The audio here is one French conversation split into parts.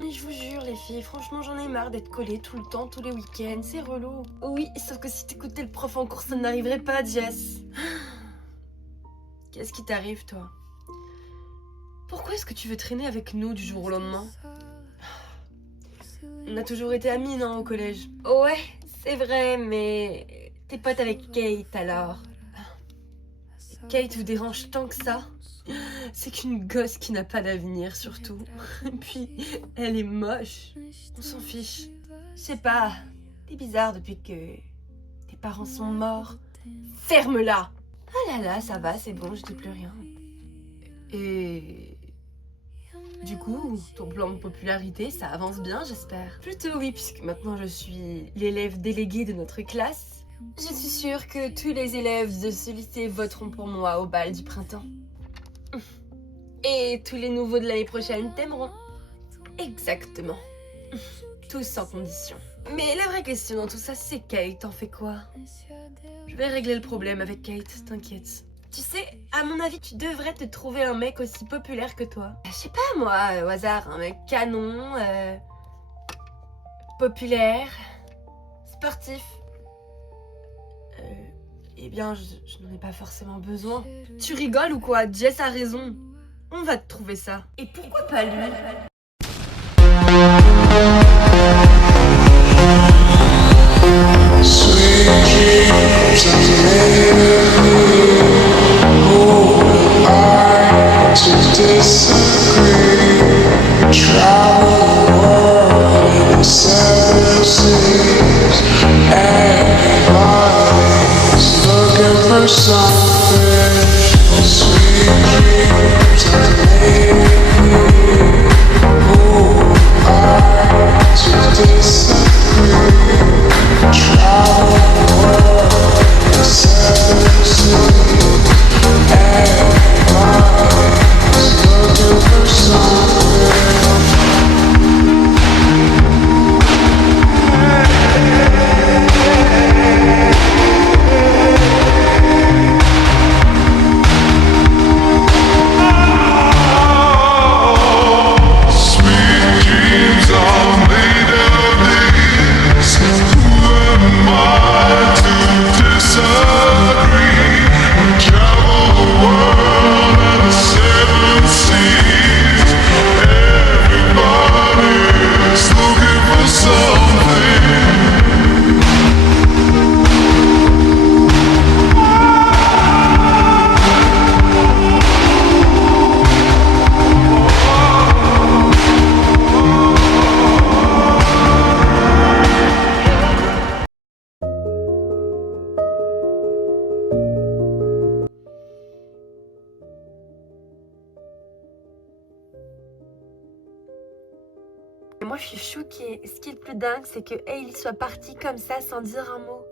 Mais je vous jure les filles, franchement j'en ai marre d'être collée tout le temps, tous les week-ends, c'est relou. Oui, sauf que si t'écoutais le prof en cours, ça n'arriverait pas, Jess. Qu'est-ce qui t'arrive, toi? Pourquoi est-ce que tu veux traîner avec nous du jour au lendemain? On a toujours été amis, non, au collège? Ouais, c'est vrai, mais t'es pote avec Kate, alors. Kate vous dérange tant que ça? C'est qu'une gosse qui n'a pas d'avenir, surtout. Et puis, elle est moche. On s'en fiche. Je sais pas, t'es bizarre depuis que tes parents sont morts. Ferme-la! Ah là là, ça va, c'est bon, je dis plus rien. Et... du coup, ton plan de popularité, ça avance bien, j'espère. Plutôt oui, puisque maintenant je suis l'élève délégué de notre classe. Je suis sûre que tous les élèves de ce lycée voteront pour moi au bal du printemps. Et tous les nouveaux de l'année prochaine t'aimeront. Exactement. Tous sans condition. Mais la vraie question dans tout ça, c'est Kate, t'en fais quoi? Je vais régler le problème avec Kate, t'inquiète. Tu sais, à mon avis, tu devrais te trouver un mec aussi populaire que toi. Je sais pas moi, au hasard, un mec canon, populaire, sportif. Eh bien, je n'en ai pas forcément besoin. Tu rigoles ou quoi? Jess a raison. On va te trouver ça. Et pourquoi pas lui? Moi, je suis choquée. Ce qui est le plus dingue, c'est que Hailey soit partie comme ça sans dire un mot.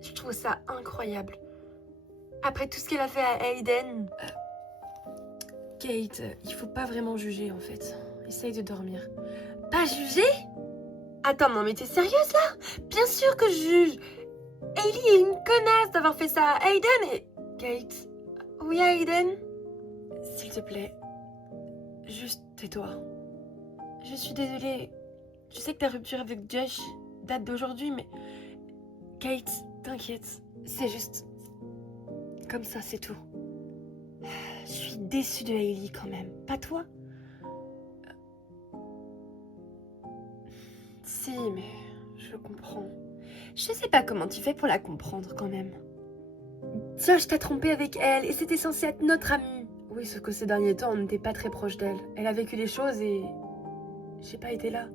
Je trouve ça incroyable. Après tout ce qu'elle a fait à Hayden. Kate, il faut pas vraiment juger en fait. Essaye de dormir. Pas juger? Attends, non mais t'es sérieuse là? Bien sûr que je juge. Hailey est une connasse d'avoir fait ça à Hayden et... Kate. Oui, Hayden? S'il te plaît. Juste tais-toi. Je suis désolée. Je sais que ta rupture avec Josh date d'aujourd'hui, mais... Kate, t'inquiète. C'est juste... comme ça, c'est tout. Je suis déçue de Hailey quand même. Pas toi? Si, mais je comprends. Je sais pas comment tu fais pour la comprendre quand même. Josh t'a trompé avec elle et c'était censé être notre amie. Oui, sauf que ces derniers temps, on n'était pas très proche d'elle. Elle a vécu les choses et... j'ai pas été là.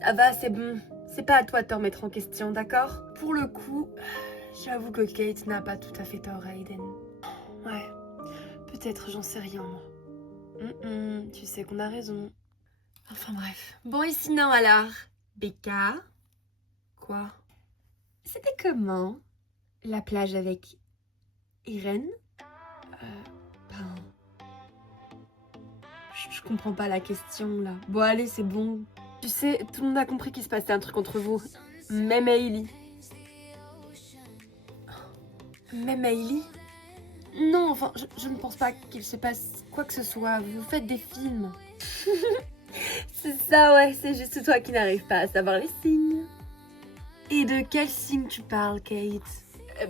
Ça va, c'est bon. C'est pas à toi de te remettre en question, d'accord? Pour le coup, j'avoue que Kate n'a pas tout à fait tort à Hayden. Ouais, peut-être, j'en sais rien, moi. Tu sais qu'on a raison. Enfin bref. Bon, et sinon alors? Becca? Quoi? C'était comment? La plage avec Irène? Ben... Je comprends pas la question, là. Bon, allez, c'est bon. Tu sais, tout le monde a compris qu'il se passait un truc entre vous. Même Hailey. Même Hailey? Non, enfin, je ne pense pas qu'il se passe quoi que ce soit. Vous faites des films. C'est ça, ouais, c'est juste toi qui n'arrives pas à savoir les signes. Et de quel signe tu parles, Kate?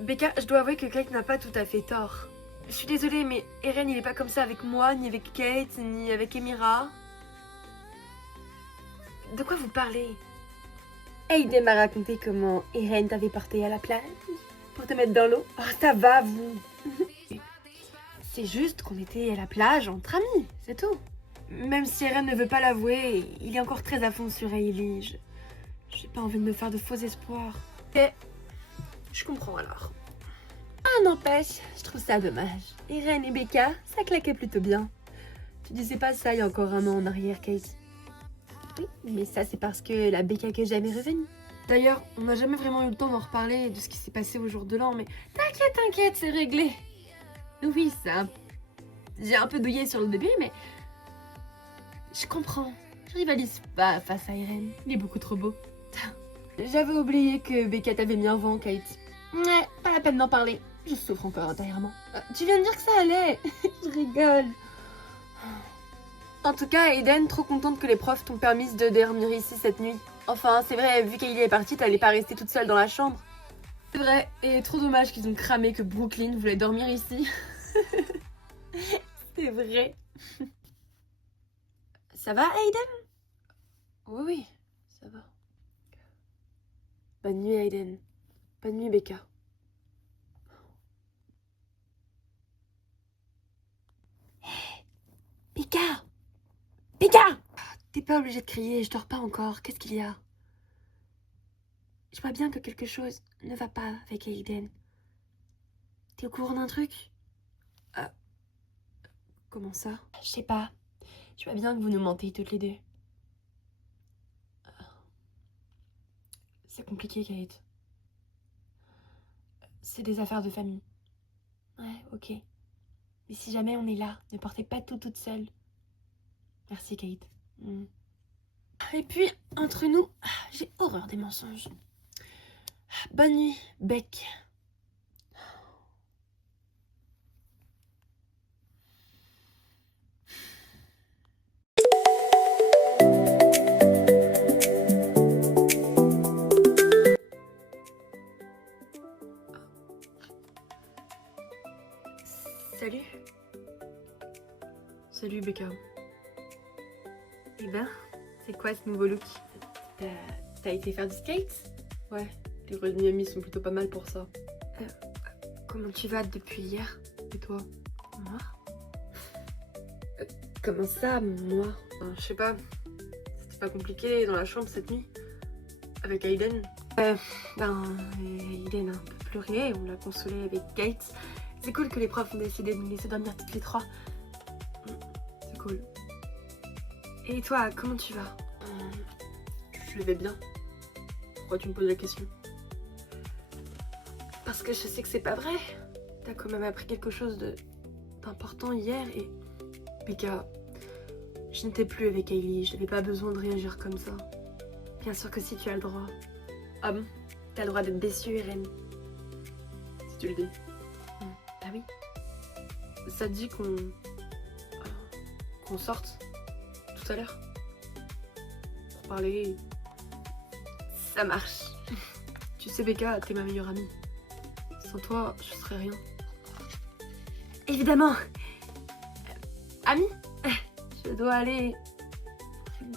Becca, je dois avouer que Kate n'a pas tout à fait tort. Je suis désolée, mais Eren, il est pas comme ça avec moi, ni avec Kate, ni avec Emira. De quoi vous parlez? Aiden m'a raconté comment Eren t'avait porté à la plage pour te mettre dans l'eau. Oh, ça va, vous. C'est juste qu'on était à la plage entre amis, c'est tout. Même si Eren ne veut pas l'avouer, il est encore très à fond sur Hailey. J'ai pas envie de me faire de faux espoirs. Et je comprends alors. Ah, n'empêche, je trouve ça dommage. Eren et Becca, ça claquait plutôt bien. Tu disais pas ça il y a encore un an en arrière, Kate. Oui, mais ça c'est parce que la Becca que j'aime est revenue. D'ailleurs, on n'a jamais vraiment eu le temps d'en reparler de ce qui s'est passé au jour de l'an, mais t'inquiète, c'est réglé. Oui, ça. J'ai un peu douillé sur le début, mais je comprends. Je rivalise pas face à Eren. Il est beaucoup trop beau. J'avais oublié que Becca t'avait mis en vent, Kate. Ouais, pas la peine d'en parler. Je souffre encore intérieurement. Tu viens de dire que ça allait. Je rigole. En tout cas, Aiden, trop contente que les profs t'ont permis de dormir ici cette nuit. Enfin, c'est vrai, vu qu'Hailey est partie, t'allais pas rester toute seule dans la chambre. C'est vrai, et trop dommage qu'ils ont cramé que Brooklyn voulait dormir ici. C'est vrai. Ça va, Aiden? Oui, ça va. Bonne nuit, Aiden. Bonne nuit, Becca. Becca! Becca! T'es pas obligée de crier, je dors pas encore. Qu'est-ce qu'il y a? Je vois bien que quelque chose ne va pas avec Aiden. T'es au courant d'un truc? Comment ça? Je sais pas. Je vois bien que vous nous mentez toutes les deux. C'est compliqué, Kate. C'est des affaires de famille. Ouais, ok. Mais si jamais on est là, ne portez pas tout toute seule. Merci, Kate. Et puis, entre nous, j'ai horreur des mensonges. Bonne nuit, Beck. Salut. Salut, Becca. Eh ben, c'est quoi ce nouveau look? T'as été faire du skate? Ouais, les rues de Miami sont plutôt pas mal pour ça. Comment tu vas depuis hier? Et toi? Moi? Comment ça, moi? Je sais pas. C'était pas compliqué dans la chambre cette nuit? Avec Aiden? Aiden a un peu pleuré, on l'a consolé avec Kate. C'est cool que les profs ont décidé de nous laisser dormir toutes les trois. C'est cool. Et toi, comment tu vas? Je vais bien. Pourquoi tu me poses la question? Parce que je sais que c'est pas vrai. T'as quand même appris quelque chose d'important hier et... Becca, je n'étais plus avec Hailey, je n'avais pas besoin de réagir comme ça. Bien sûr que si, tu as le droit. Ah bon? T'as le droit d'être déçue, Eren. Si tu le dis. Ah oui? Ça te dit qu'on sorte tout à l'heure? Pour parler... Ça marche. Tu sais, Becca, t'es ma meilleure amie. Sans toi, je serais rien. Évidemment. Amie, je dois aller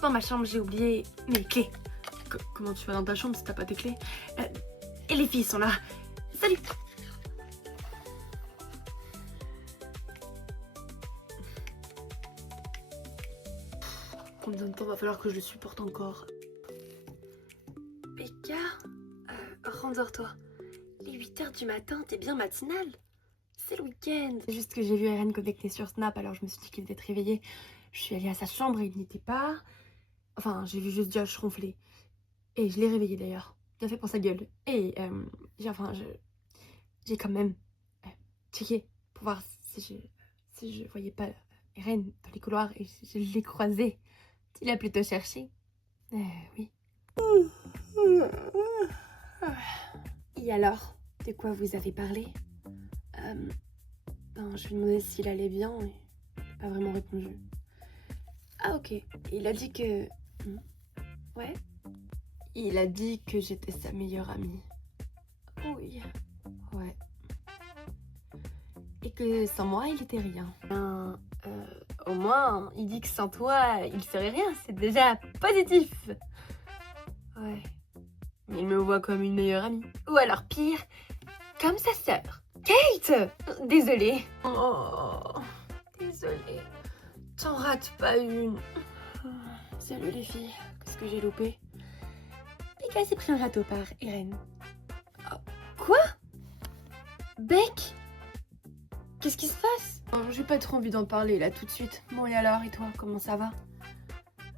dans ma chambre, j'ai oublié mes clés. Comment tu vas dans ta chambre si t'as pas tes clés? Et les filles sont là. Salut! Combien de temps va falloir que je le supporte encore? Becca, rendors-toi. Les 8h du matin, t'es bien matinale? C'est le week-end. C'est juste que j'ai vu Eren connecté sur Snap, alors je me suis dit qu'il devait être réveillé. Je suis allée à sa chambre et il n'y était pas. Enfin, j'ai vu juste Josh ronfler. Et je l'ai réveillé d'ailleurs. Bien fait pour sa gueule. Et j'ai quand même checké pour voir si je voyais pas Eren dans les couloirs et je l'ai croisé. Il a plutôt cherché. Oui. Et alors, de quoi vous avez parlé? Je lui ai demandé s'il allait bien et il n'a pas vraiment répondu. Ah ok, il a dit que Ouais. Il a dit que j'étais sa meilleure amie. Oui. Ouais. Et que sans moi, il était rien. Au moins, il dit que sans toi, il serait rien. C'est déjà positif. Ouais. Il me voit comme une meilleure amie. Ou alors pire, comme sa sœur. Kate! Désolée. Oh, désolée. T'en rates pas une. Salut les filles. Qu'est-ce que j'ai loupé? Becca s'est pris un râteau par Irène. Oh, quoi? Beck? Qu'est-ce qui se passe? Oh, j'ai pas trop envie d'en parler là tout de suite. Bon et alors, et toi, comment ça va?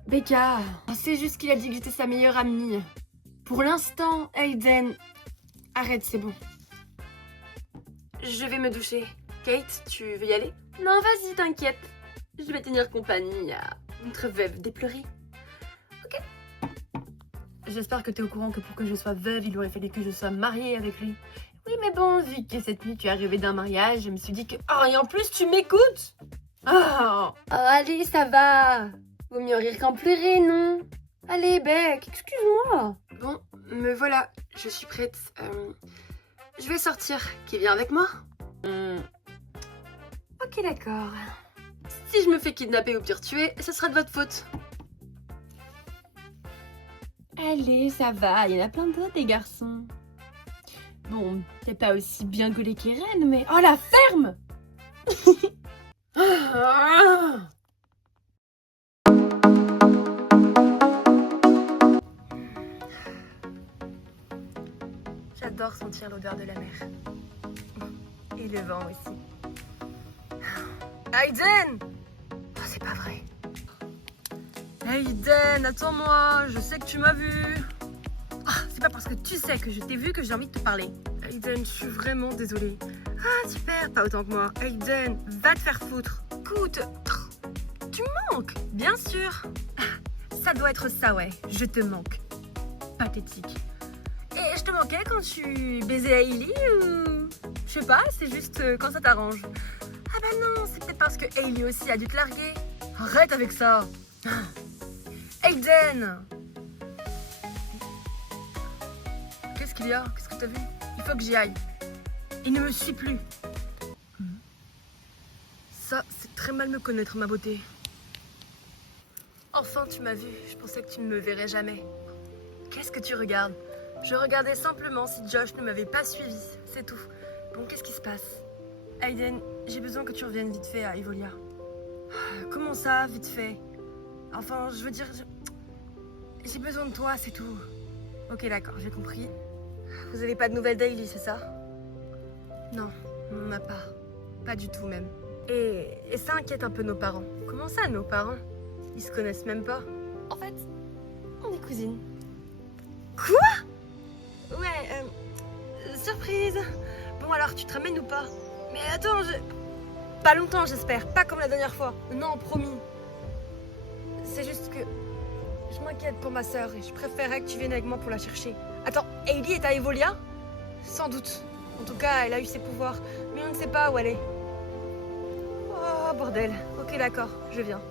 Becca, c'est juste qu'il a dit que j'étais sa meilleure amie. Pour l'instant, Aiden... Arrête, c'est bon. Je vais me doucher. Kate, tu veux y aller? Non, vas-y, t'inquiète. Je vais tenir compagnie à notre veuve déplorée. Ok. J'espère que t'es au courant que pour que je sois veuve, il aurait fallu que je sois mariée avec lui. Oui, mais bon, vu que cette nuit tu es rêvé d'un mariage, je me suis dit que... Oh, et en plus, tu m'écoutes? Oh, allez, ça va. Vaut mieux rire qu'en pleurer, non? Allez, Beck, excuse-moi. Bon, me voilà, je suis prête. Je vais sortir. Qui vient avec moi? Ok, d'accord. Si je me fais kidnapper ou pire tuer, ce sera de votre faute. Allez, ça va, il y en a plein d'autres, des garçons. Bon, t'es pas aussi bien gaulé qu'Irène, mais... Oh, la ferme! J'adore sentir l'odeur de la mer. Et le vent aussi. Aiden! Oh, c'est pas vrai. Aiden, attends-moi, je sais que tu m'as vu. Oh, c'est pas parce que tu sais que je t'ai vu que j'ai envie de te parler. Aiden, je suis vraiment désolée. Ah, super, pas autant que moi. Aiden, va te faire foutre. Écoute, tu me manques, bien sûr. Ça doit être ça, ouais, je te manque. Pathétique. Et je te manquais quand tu baisais Hailey ou... Je sais pas, c'est juste quand ça t'arrange. Ah bah non, c'est peut-être parce que Hailey aussi a dû te larguer. Arrête avec ça. Aiden! Qu'est-ce qu'il y a? Qu'est-ce que t'as vu? Il faut que j'y aille. Il ne me suit plus. Ça, c'est très mal me connaître, ma beauté. Enfin, tu m'as vu. Je pensais que tu ne me verrais jamais. Qu'est-ce que tu regardes? Je regardais simplement si Josh ne m'avait pas suivi. C'est tout. Bon, qu'est-ce qui se passe? Aiden, j'ai besoin que tu reviennes vite fait à Evolia. Comment ça, vite fait? Enfin, je veux dire... J'ai besoin de toi, c'est tout. Ok, d'accord, j'ai compris. Vous avez pas de nouvelles d'Hailey, c'est ça? Non, on n'en a pas. Pas du tout, même. Et ça inquiète un peu nos parents. Comment ça, nos parents? Ils se connaissent même pas. En fait, on est cousines. Quoi? Ouais, surprise. Bon, alors, tu te ramènes ou pas? Mais attends, Pas longtemps, j'espère. Pas comme la dernière fois. Non, promis. C'est juste que... Je m'inquiète pour ma sœur et je préférerais que tu viennes avec moi pour la chercher. Attends, Hailey est à Evolia? Sans doute. En tout cas, elle a eu ses pouvoirs. Mais on ne sait pas où elle est. Oh, bordel. Ok, d'accord, je viens.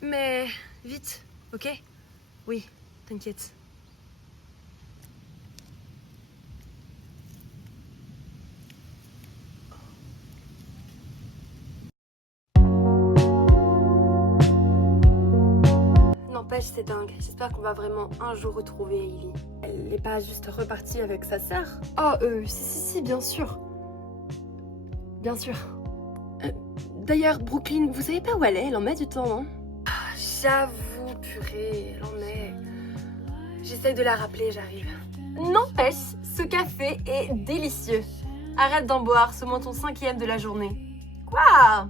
Mais... vite, ok? Oui, t'inquiète. N'empêche, c'est dingue. J'espère qu'on va vraiment un jour retrouver Hailey. Elle n'est pas juste repartie avec sa sœur? Oh, si, bien sûr. Bien sûr. D'ailleurs, Brooklyn, vous savez pas où elle est? Elle en met du temps, hein? J'avoue, purée, elle en est... J'essaye de la rappeler, j'arrive. N'empêche, ce café est délicieux. Arrête d'en boire, ce ton 5e de la journée. Quoi?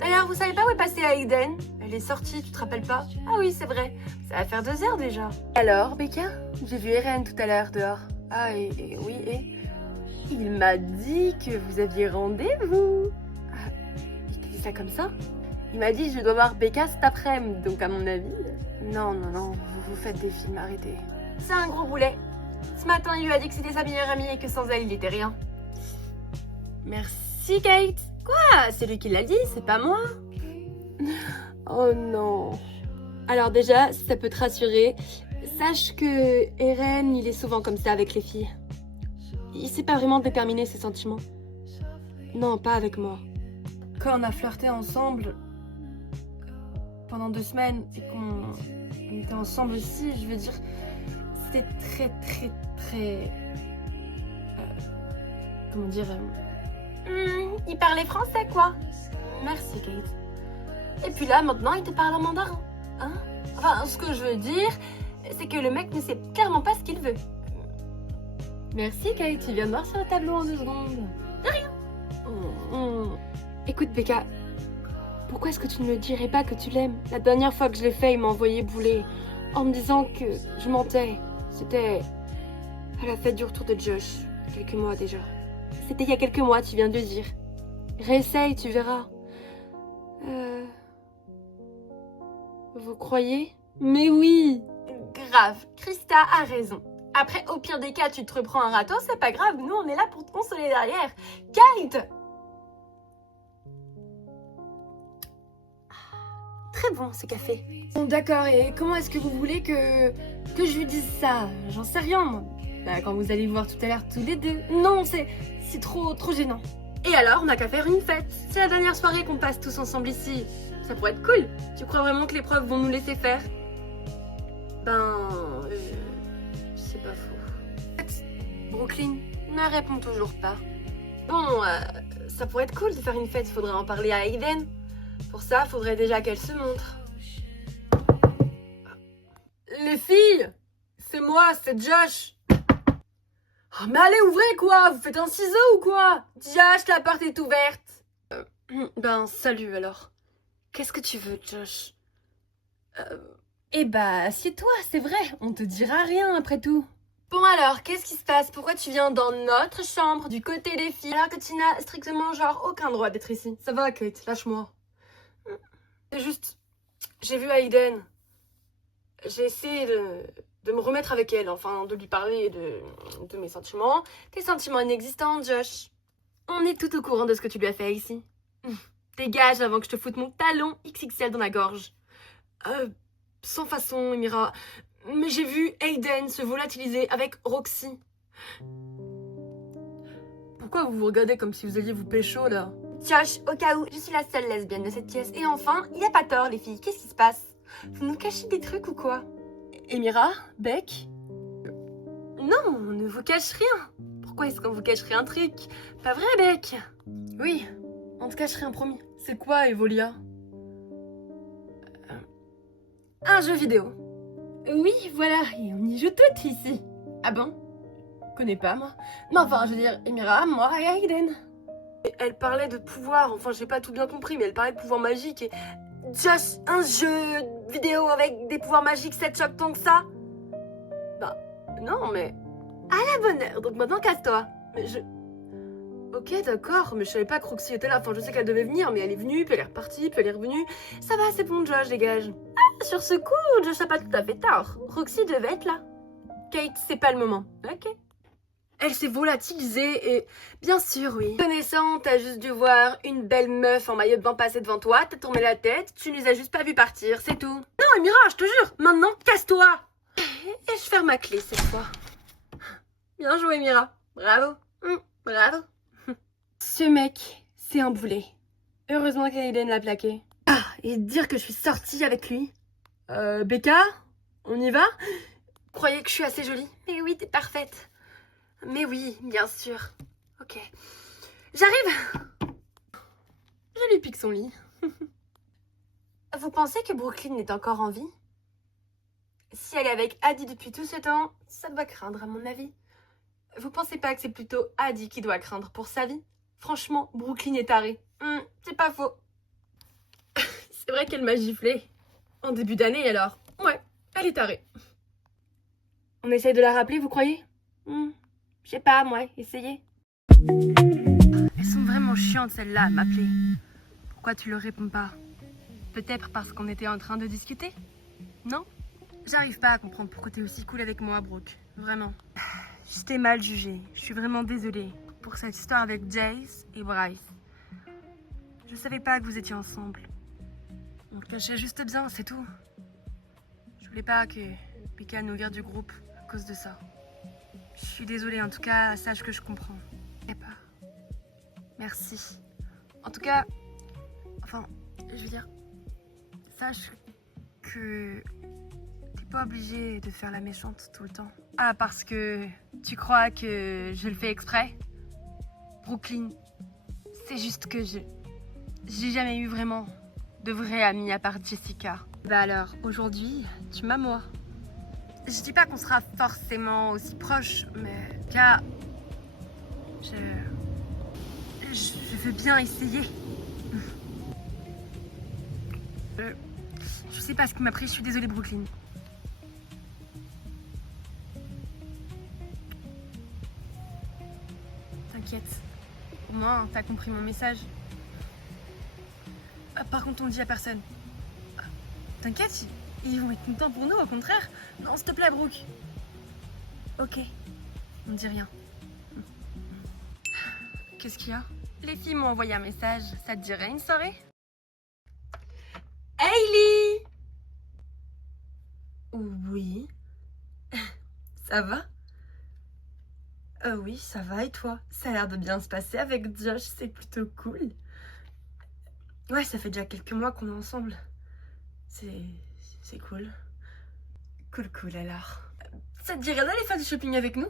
D'ailleurs, vous savez pas où est passée Aiden? Elle est sortie, tu te rappelles pas? Ah oui, c'est vrai. Ça va faire 2 heures déjà. Alors, Becca? J'ai vu Irène tout à l'heure dehors. Ah, et oui, et... Il m'a dit que vous aviez rendez-vous. Ah, il t'a dit ça comme ça? Il m'a dit je dois voir Becca cet après-midi, donc à mon avis... Non, vous faites des films, arrêtez. C'est un gros boulet. Ce matin, il lui a dit que c'était sa meilleure amie et que sans elle, il était rien. Merci, Kate. Quoi? C'est lui qui l'a dit, c'est pas moi. Oh non. Alors déjà, si ça peut te rassurer, sache que Eren, il est souvent comme ça avec les filles. Il sait pas vraiment déterminer ses sentiments. Non, pas avec moi. Quand on a flirté ensemble pendant 2 semaines et qu'on était ensemble aussi, je veux dire, c'était très... comment dire... il parlait français, quoi. Merci, Kate. Et puis là, maintenant, il te parle en mandarin. Hein? Enfin, ce que je veux dire, c'est que le mec ne sait clairement pas ce qu'il veut. Merci, Kate. Tu viens de voir sur le tableau en 2 secondes. De rien. Écoute, Becca, pourquoi est-ce que tu ne me dirais pas que tu l'aimes? La dernière fois que je l'ai fait, il m'a envoyé bouler en me disant que je mentais. C'était à la fête du retour de Josh, quelques mois déjà. C'était il y a quelques mois, tu viens de le dire. Réessaye, tu verras. Vous croyez? Mais oui! Grave, Krista a raison. Après, au pire des cas, tu te reprends un râteau, c'est pas grave, nous on est là pour te consoler derrière. Kate! Très bon ce café. Bon d'accord, et comment est-ce que vous voulez que je lui dise ça? J'en sais rien moi. Bah, quand vous allez voir tout à l'heure tous les deux. Non, c'est trop gênant. Et alors, on n'a qu'à faire une fête. C'est la dernière soirée qu'on passe tous ensemble ici. Ça pourrait être cool. Tu crois vraiment que les profs vont nous laisser faire? C'est pas faux. Brooklyn ne répond toujours pas. Bon, ça pourrait être cool de faire une fête, il faudrait en parler à Aiden. Pour ça, faudrait déjà qu'elle se montre. Les filles! C'est moi, c'est Josh! Oh, mais allez, ouvrez quoi! Vous faites un ciseau ou quoi? Josh, la porte est ouverte! Salut alors. Qu'est-ce que tu veux, Josh? Eh bah, assieds-toi, c'est vrai, on te dira rien après tout. Bon alors, qu'est-ce qui se passe? Pourquoi tu viens dans notre chambre, du côté des filles, alors que tu n'as strictement genre aucun droit d'être ici? Ça va, Kate, lâche-moi. C'est juste, j'ai vu Aiden. J'ai essayé de me remettre avec elle, enfin de lui parler de mes sentiments. Tes sentiments inexistants, Josh. On est tout au courant de ce que tu lui as fait ici. Dégage avant que je te foute mon talon XXL dans la gorge. Sans façon, Emira. Mais j'ai vu Aiden se volatiliser avec Roxy. Pourquoi vous vous regardez comme si vous alliez vous pécho là? Josh, au cas où, je suis la seule lesbienne de cette pièce. Et enfin, il n'y a pas tort les filles, qu'est-ce qui se passe? Vous nous cachez des trucs ou quoi? Emira? Beck? Non, on ne vous cache rien. Pourquoi est-ce qu'on vous cacherait un truc? Pas vrai, Beck? Oui, on te cacherait un promis. C'est quoi, Evolia? Un jeu vidéo. Oui, voilà, et on y joue toutes ici. Ah bon? Connais pas, moi. Mais enfin, je veux dire, Emira, moi et Aiden. Elle parlait de pouvoir, enfin j'ai pas tout bien compris, mais elle parlait de pouvoir magique et... Just un jeu vidéo avec des pouvoirs magiques, ça te choque tant que ça? Bah, non, mais... À la bonne heure, donc maintenant casse-toi. Mais je... Ok, d'accord, mais je savais pas que Roxy était là, enfin je sais qu'elle devait venir, mais elle est venue, puis elle est repartie, puis elle est revenue. Ça va, c'est bon, Josh, dégage. Ah, sur ce coup, Josh a pas tout à fait tort. Roxy devait être là. Kate, c'est pas le moment. Ok. Elle s'est volatilisée et... Bien sûr, oui. Connaissant, t'as juste dû voir une belle meuf en maillot de bain passer devant toi, t'as tourné la tête, tu les as juste pas vus partir, c'est tout. Non, Emira, je te jure, maintenant, casse-toi. Et je ferme ma clé cette fois. Bien joué, Emira. Bravo. Bravo. Ce mec, c'est un boulet. Heureusement qu'Aiden l'a plaqué. Ah, et dire que je suis sortie avec lui. Becca, on y va? Croyez que je suis assez jolie? Mais oui, t'es parfaite. Mais oui, bien sûr. Ok. J'arrive. Je lui pique son lit. Vous pensez que Brooklyn est encore en vie? Si elle est avec Adi depuis tout ce temps, ça doit craindre à mon avis. Vous pensez pas que c'est plutôt Adi qui doit craindre pour sa vie? Franchement, Brooklyn est tarée. C'est pas faux. C'est vrai qu'elle m'a giflé. En début d'année alors. Ouais, elle est tarée. On essaye de la rappeler, vous croyez? Je sais pas, moi, essayez. Elles sont vraiment chiantes celles-là à m'appeler. Pourquoi tu leur réponds pas? Peut-être parce qu'on était en train de discuter? Non? J'arrive pas à comprendre pourquoi t'es aussi cool avec moi, Brooke. Vraiment. Je t'ai mal jugé. Je suis vraiment désolée pour cette histoire avec Jace et Bryce. Je savais pas que vous étiez ensemble. On le cachait juste bien, c'est tout. voulais pas que Becca nous vire du groupe à cause de ça. Je suis désolée, en tout cas, sache que je comprends. Et pas. Merci. En tout cas, enfin, je veux dire, sache que t'es pas obligée de faire la méchante tout le temps. Ah, parce que tu crois que je le fais exprès? Brooklyn, c'est juste que j'ai jamais eu vraiment de vrais amis à part Jessica. Bah alors, aujourd'hui, tu m'as moi. Je dis pas qu'on sera forcément aussi proches, mais là, je veux bien essayer. Je sais pas ce qui m'a pris, je suis désolée Brooklyn. T'inquiète, au moins t'as compris mon message. Ah, par contre on le dit à personne. T'inquiète, ils vont être contents pour nous, au contraire. Non, s'il te plaît Brooke. Ok, on ne dit rien. Qu'est-ce qu'il y a? Les filles m'ont envoyé un message, ça te dirait une soirée? Hailey! Oui. Ça va? Oui, ça va et toi? Ça a l'air de bien se passer avec Josh, c'est plutôt cool. Ouais, ça fait déjà quelques mois qu'on est ensemble. C'est cool. Cool alors. Ça te dirait d'aller faire du shopping avec nous?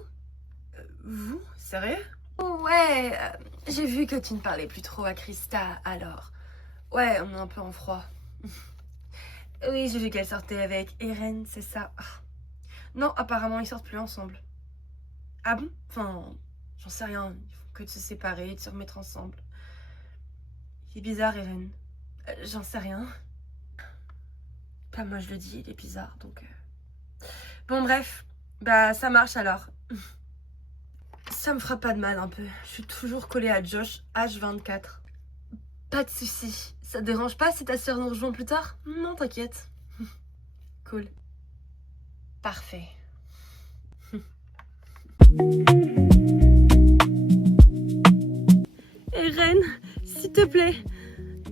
Vous? Sérieux? Oh ouais, j'ai vu que tu ne parlais plus trop à Krista, alors. Ouais, on est un peu en froid. Oui, j'ai vu qu'elle sortait avec Eren, c'est ça. Non, apparemment ils sortent plus ensemble. Ah bon? Enfin, j'en sais rien. Il faut que de se séparer et de se remettre ensemble. Il est bizarre, Eren. J'en sais rien. Pas moi je le dis, il est bizarre, donc... Bon bref, bah ça marche alors. Ça me fera pas de mal un peu. Je suis toujours collée à Josh, H24. Pas de soucis. Ça te dérange pas si ta soeur nous rejoint plus tard? Non, t'inquiète. Cool. Parfait. Eren, s'il te plaît,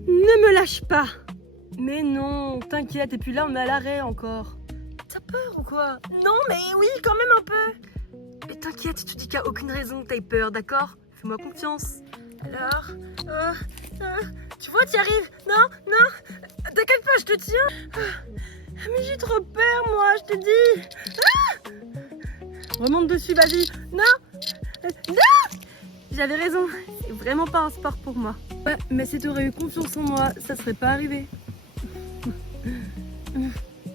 ne me lâche pas. Mais non, t'inquiète, et puis là on est à l'arrêt encore. T'as peur ou quoi? Non, mais oui, quand même un peu. Mais t'inquiète, tu dis qu'il n'y a aucune raison que t'aies peur, d'accord? Fais-moi confiance. Alors, tu vois, t'y arrives. Non, t'inquiète pas, je te tiens. Mais j'ai trop peur, moi, je te dis. Remonte dessus, vas-y. Non. J'avais raison, c'est vraiment pas un sport pour moi. Ouais, mais si t'aurais eu confiance en moi, ça serait pas arrivé.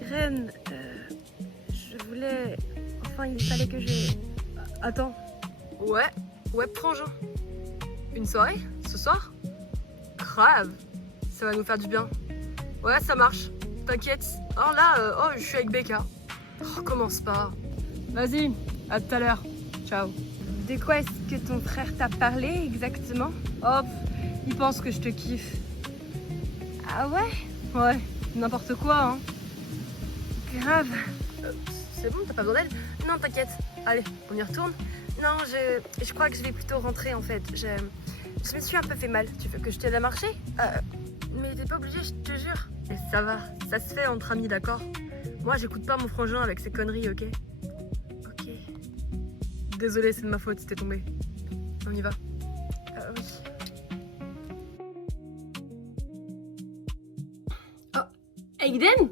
Ren, je voulais... Enfin, il fallait que je... Attends. Ouais, frangin. Une soirée, ce soir? Grave. Ça va nous faire du bien. Ouais, ça marche. T'inquiète. Oh là, je suis avec Becca. Oh, commence pas. Vas-y, à tout à l'heure. Ciao. De quoi est-ce que ton frère t'a parlé exactement? Oh, il pense que je te kiffe. Ah ouais? Ouais, n'importe quoi, hein. Grave. C'est bon, t'as pas besoin d'aide? Non, t'inquiète. Allez, on y retourne? Non, je crois que je vais plutôt rentrer en fait. Je me suis un peu fait mal. Tu veux que je t'aide à marcher? Mais t'es pas obligé, je te jure. Et ça va, ça se fait entre amis, d'accord? Moi, j'écoute pas mon frangin avec ses conneries, ok? Ok. Désolée, c'est de ma faute si t'es tombée. On y va. Oui. Oh, Aiden?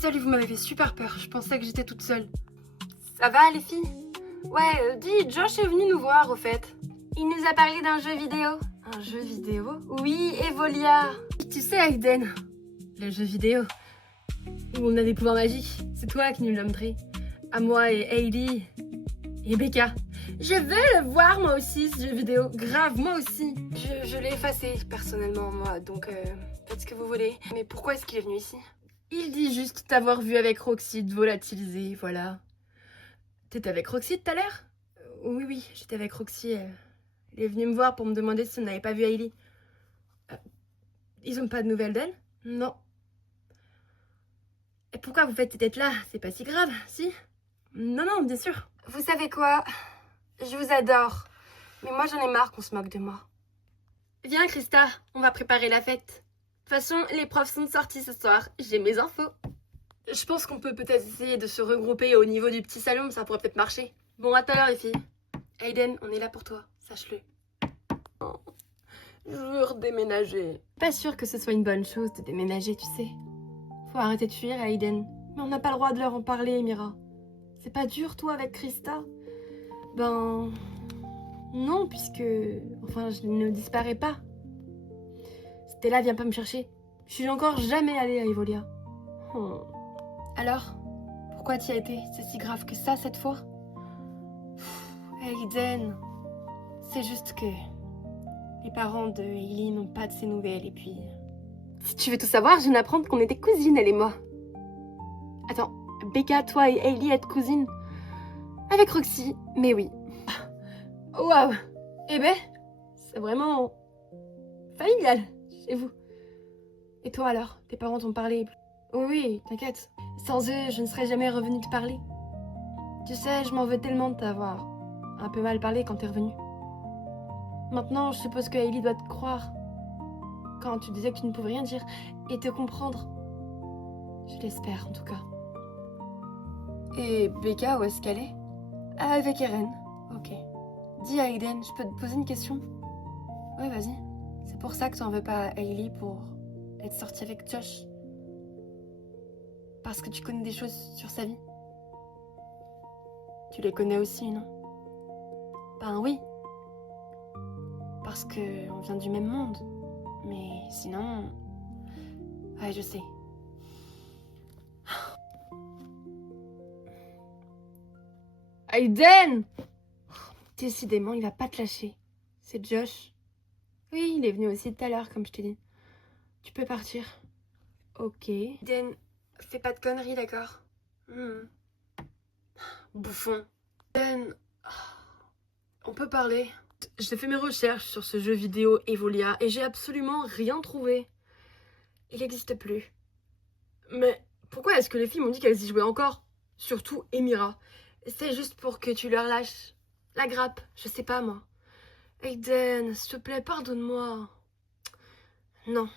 Salut, vous m'avez fait super peur. Je pensais que j'étais toute seule. Ça va, les filles? Ouais, dis, Josh est venu nous voir, au fait. Il nous a parlé d'un jeu vidéo. Un jeu vidéo? Oui, Evolia. Tu sais, Aiden, le jeu vidéo où on a des pouvoirs magiques, c'est toi qui nous l'as montré. À moi et Hailey et Becca. Je veux le voir, moi aussi, ce jeu vidéo. Grave, moi aussi. Je l'ai effacé, personnellement, moi, donc faites ce que vous voulez. Mais pourquoi est-ce qu'il est venu ici? Il dit juste t'avoir vu avec Roxy te volatiliser, voilà. T'étais avec Roxy tout à l'heure? Oui, j'étais avec Roxy. Elle est venue me voir pour me demander si on n'avait pas vu Hailey. Ils ont pas de nouvelles d'elle? Non. Et pourquoi vous faites cette là? C'est pas si grave, si? Non, bien sûr. Vous savez quoi? Je vous adore. Mais moi j'en ai marre qu'on se moque de moi. Viens Krista, on va préparer la fête. De toute façon, les profs sont sortis ce soir. J'ai mes infos. Je pense qu'on peut peut-être essayer de se regrouper au niveau du petit salon, ça pourrait peut-être marcher. Bon, à tout à l'heure les filles. Aiden, on est là pour toi, sache-le. Oh, je veux redéménager. Pas sûr que ce soit une bonne chose de déménager, tu sais. Faut arrêter de fuir, Aiden. Mais on n'a pas le droit de leur en parler, Mira. C'est pas dur, toi, avec Krista? Ben... non, puisque... enfin, je ne disparais pas. Stella, viens pas me chercher. Je suis encore jamais allée à Evolia. Oh. Alors, pourquoi t'y as été? C'est si grave que ça, cette fois? Aiden, c'est juste que les parents de Hailey n'ont pas de ses nouvelles et puis... Si tu veux tout savoir, je viens d'apprendre qu'on était cousines, elle et moi. Attends, Becca, toi et Hailey êtes cousines? Avec Roxy, mais oui. Waouh! Eh ben, c'est vraiment familial chez vous. Et toi alors, tes parents t'ont parlé? Oui, oui, t'inquiète. Sans eux, je ne serais jamais revenue te parler. Tu sais, je m'en veux tellement de t'avoir un peu mal parlé quand t'es revenue. Maintenant, je suppose que Hailey doit te croire. Quand tu disais que tu ne pouvais rien dire et te comprendre. Je l'espère, en tout cas. Et Becca, où est-ce qu'elle est? Avec Eren. Ok. Dis à Aiden, je peux te poser une question? Ouais, vas-y. C'est pour ça que t'en veux pas à Hailey pour être sortie avec Josh? Parce que tu connais des choses sur sa vie? Tu les connais aussi, non? Ben oui. Parce que on vient du même monde. Mais sinon... ouais, je sais. Aiden! Décidément, il va pas te lâcher. C'est Josh. Oui, il est venu aussi tout à l'heure, comme je t'ai dit. Tu peux partir. Ok. Aiden, fais pas de conneries, d'accord? Bouffon. Aiden, on peut parler. J'ai fait mes recherches sur ce jeu vidéo Evolia et j'ai absolument rien trouvé. Il n'existe plus. Mais pourquoi est-ce que les filles m'ont dit qu'elles y jouaient encore? Surtout Emira. C'est juste pour que tu leur lâches la grappe, je sais pas moi. Aiden, s'il te plaît, pardonne-moi. Non.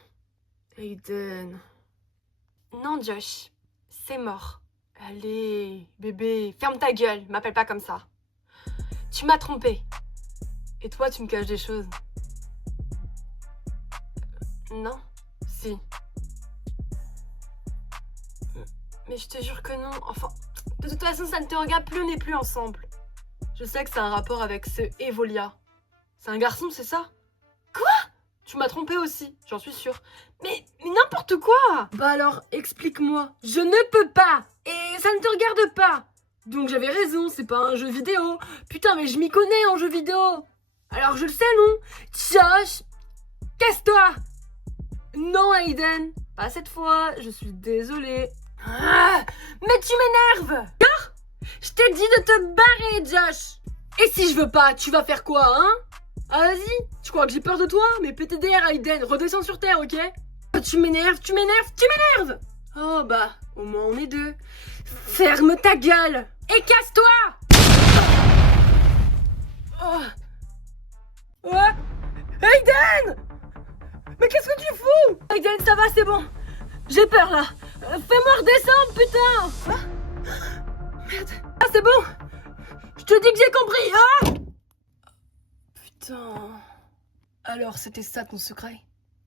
Aiden. Non, Josh. C'est mort. Allez, bébé, ferme ta gueule, m'appelle pas comme ça. Tu m'as trompé. Et toi, tu me caches des choses. Non? Si. Mais je te jure que non. Enfin, de toute façon, ça ne te regarde plus, on n'est plus ensemble. Je sais que c'est un rapport avec ce Evolia. C'est un garçon, c'est ça? Quoi? Tu m'as trompé aussi, j'en suis sûre. Mais n'importe quoi! Bah alors, explique-moi. Je ne peux pas! Et ça ne te regarde pas! Donc j'avais raison, c'est pas un jeu vidéo. Putain, mais je m'y connais en jeu vidéo! Alors je le sais, non? Josh! Casse-toi! Non, Aiden! Pas cette fois, je suis désolée. Ah, mais tu m'énerves! Je t'ai dit de te barrer, Josh! Et si je veux pas, tu vas faire quoi, hein? Ah, vas-y, tu crois que j'ai peur de toi? Mais PTDR, Aiden, redescends sur terre, ok? Tu m'énerves, tu m'énerves, tu m'énerves! Oh bah, au moins on est deux. Ferme ta gueule! Et casse-toi! Oh. Ouais. Aiden! Mais qu'est-ce que tu fous? Aiden, ça va, c'est bon. J'ai peur là. Fais-moi redescendre, putain! Merde. Ah, c'est bon! Je te dis que j'ai compris, hein? Putain. Alors, c'était ça ton secret?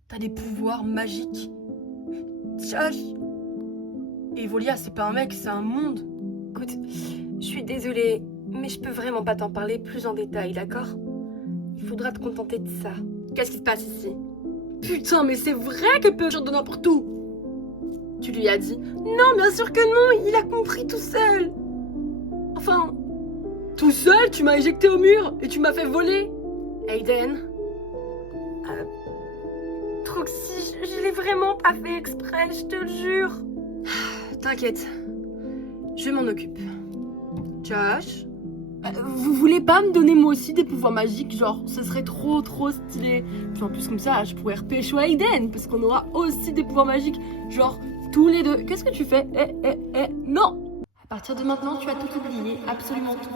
T'as des pouvoirs magiques? Josh! Evolia, c'est pas un mec, c'est un monde. Écoute, je suis désolée, mais je peux vraiment pas t'en parler plus en détail, d'accord? Il faudra te contenter de ça. Qu'est-ce qui se passe ici? Putain, mais c'est vrai qu'elle peut agir de n'importe où! Tu lui as dit? Non, bien sûr que non, il a compris tout seul! Enfin, tout seul, tu m'as éjecté au mur et tu m'as fait voler! Aiden? Troxy, je l'ai vraiment pas fait exprès, je te le jure! T'inquiète, je m'en occupe. Josh? Vous voulez pas me donner moi aussi des pouvoirs magiques? Genre, ce serait trop stylé. Puis en plus, comme ça, je pourrais repêcher Aiden, parce qu'on aura aussi des pouvoirs magiques. Genre, tous les deux. Qu'est-ce que tu fais? Non! À partir de maintenant, tu as tout oublié, absolument tout.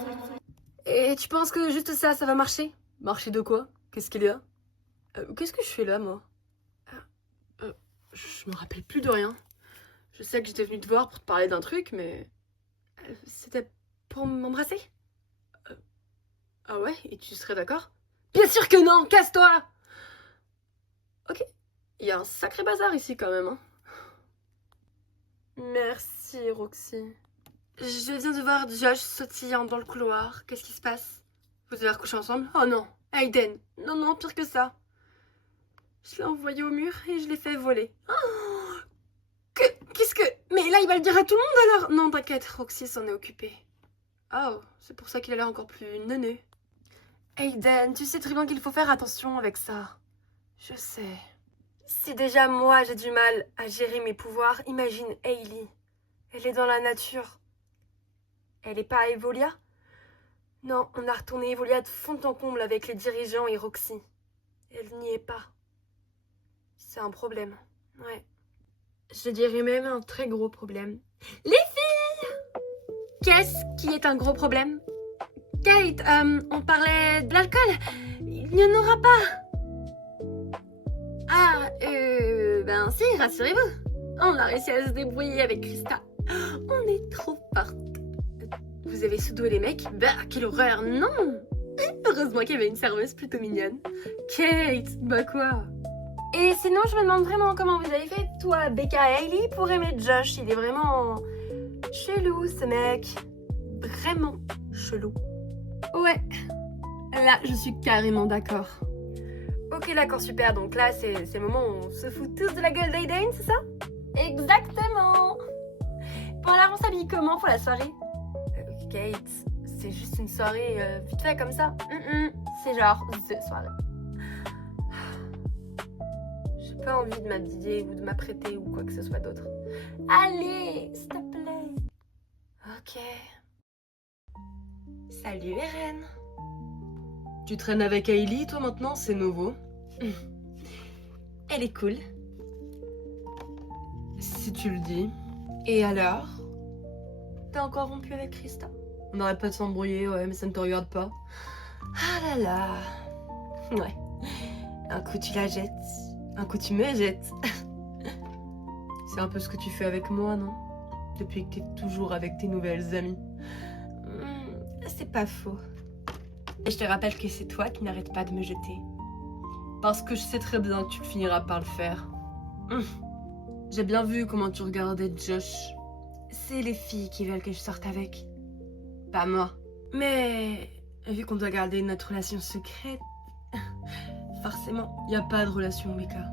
Et tu penses que juste ça va marcher? Marcher de quoi? Qu'est-ce qu'il y a? Qu'est-ce que je fais là, moi? Je me rappelle plus de rien. Je sais que j'étais venue te voir pour te parler d'un truc, mais... c'était pour m'embrasser? Ah ouais? Et tu serais d'accord? Bien sûr que non! Casse-toi! Ok. Il y a un sacré bazar ici quand même, hein. Merci, Roxy. Je viens de voir Josh sautillant dans le couloir. Qu'est-ce qui se passe? Vous avez recouché ensemble? Oh non, Aiden. Non, non, pire que ça. Je l'ai envoyé au mur et je l'ai fait voler. Oh, qu'est-ce que... Mais là, il va le dire à tout le monde alors? Non, t'inquiète, Roxy s'en est occupée. Oh, c'est pour ça qu'il a l'air encore plus neuneux. Aiden, tu sais très bien qu'il faut faire attention avec ça. Je sais. Si déjà moi j'ai du mal à gérer mes pouvoirs, imagine Hailey. Elle est dans la nature. Elle est pas à Evolia? Non, on a retourné Evolia de fond en comble avec les dirigeants et Roxy. Elle n'y est pas. C'est un problème. Ouais. Je dirais même un très gros problème. Les filles! Qu'est-ce qui est un gros problème? Kate, on parlait de l'alcool. Il n'y en aura pas. Ah, ben si, rassurez-vous. On a réussi à se débrouiller avec Krista. On est trop fortes. Vous avez sous-doué les mecs? Bah, quelle horreur, non! Heureusement qu'il y avait une serveuse plutôt mignonne. Kate, bah quoi? Et sinon, je me demande vraiment comment vous avez fait, toi, Becca et Hailey, pour aimer Josh. Il est vraiment chelou, ce mec. Vraiment chelou. Ouais, là, je suis carrément d'accord. Ok, d'accord, super. Donc là, c'est le moment où on se fout tous de la gueule d'Aiden, c'est ça? Exactement! Bon, alors, on s'habille comment pour la soirée? Kate, c'est juste une soirée vite fait comme ça. C'est genre The soirée. J'ai pas envie de m'habiller ou de m'apprêter ou quoi que ce soit d'autre. Allez, s'il te plaît. Ok. Salut Eren. Tu traînes avec Hailey, toi maintenant, c'est nouveau. Elle est cool. Si tu le dis. Et alors? T'es encore rompu avec Krista? On n'arrête pas de s'embrouiller, ouais, mais ça ne te regarde pas. Ah là là. Ouais. Un coup tu la jettes, un coup tu me jettes. C'est un peu ce que tu fais avec moi, non? Depuis que t'es toujours avec tes nouvelles amies. C'est pas faux. Et je te rappelle que c'est toi qui n'arrêtes pas de me jeter. Parce que je sais très bien que tu finiras par le faire. J'ai bien vu comment tu regardais Josh. C'est les filles qui veulent que je sorte avec. Pas moi. Mais vu qu'on doit garder notre relation secrète, forcément, il n'y a pas de relation, Becca.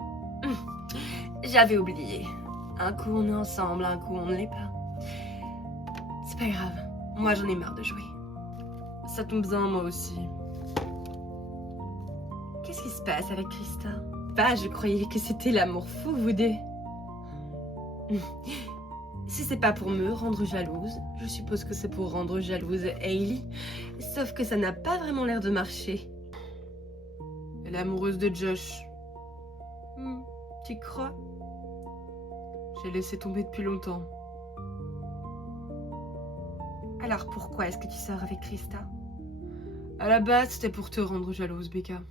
J'avais oublié. Un coup on est ensemble, un coup on ne l'est pas. C'est pas grave. Moi j'en ai marre de jouer. Ça tombe bien, moi aussi. Qu'est-ce qui se passe avec Krista? Bah, je croyais que c'était l'amour fou, vous deux. Si c'est pas pour me rendre jalouse, je suppose que c'est pour rendre jalouse Hailey. Sauf que ça n'a pas vraiment l'air de marcher. Elle est amoureuse de Josh. Tu crois? J'ai laissé tomber depuis longtemps. Alors pourquoi est-ce que tu sors avec Krista? À la base, c'était pour te rendre jalouse, Becca.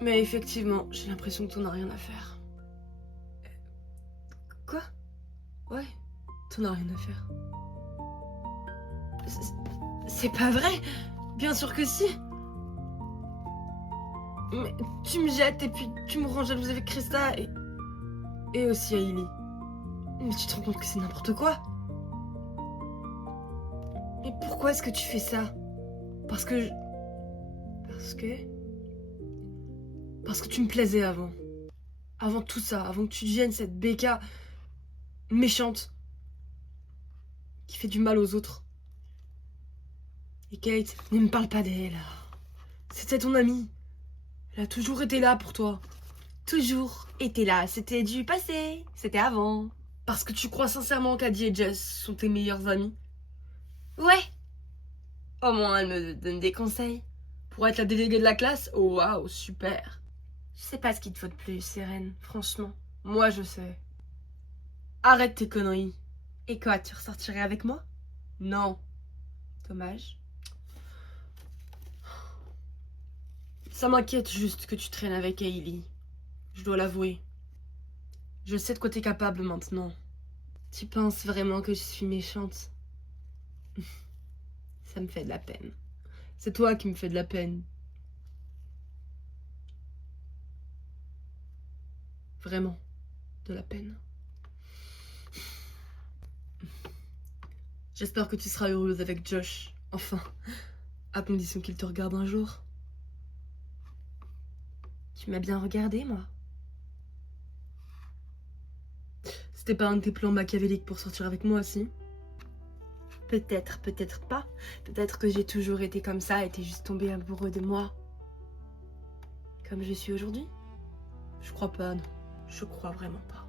Mais effectivement, j'ai l'impression que t'en as rien à faire. Quoi? Ouais, t'en as rien à faire. C'est pas vrai! Bien sûr que si! Mais tu me jettes et puis tu me rends jalouse avec Krista et aussi Hailey. Mais tu te rends compte que c'est n'importe quoi? Mais pourquoi est-ce que tu fais ça? Parce que tu me plaisais avant. Avant tout ça, avant que tu deviennes cette Becca méchante qui fait du mal aux autres. Et Kate, ne me parle pas d'elle. C'était ton amie. Elle a toujours été là pour toi. Toujours été là. C'était du passé. C'était avant. Parce que tu crois sincèrement qu'Adi et Jess sont tes meilleurs amis? Ouais. Au moins, elle me donne des conseils. Pour être la déléguée de la classe? Oh, waouh, super. Je sais pas ce qu'il te faut de plus, Sérène, franchement. Moi, je sais. Arrête tes conneries. Et quoi, tu ressortirais avec moi? Non. Dommage. Ça m'inquiète juste que tu traînes avec Hailey. Je dois l'avouer. Je sais de quoi t'es capable maintenant. Tu penses vraiment que je suis méchante? Ça me fait de la peine. C'est toi qui me fais de la peine. Vraiment, de la peine. J'espère que tu seras heureuse avec Josh, enfin, à condition qu'il te regarde un jour. Tu m'as bien regardé, moi. C'était pas un de tes plans machiavéliques pour sortir avec moi, si? Peut-être, peut-être pas. Peut-être que j'ai toujours été comme ça et t'es juste tombé amoureux de moi. Comme je suis aujourd'hui? Je crois pas, non. Je crois vraiment pas.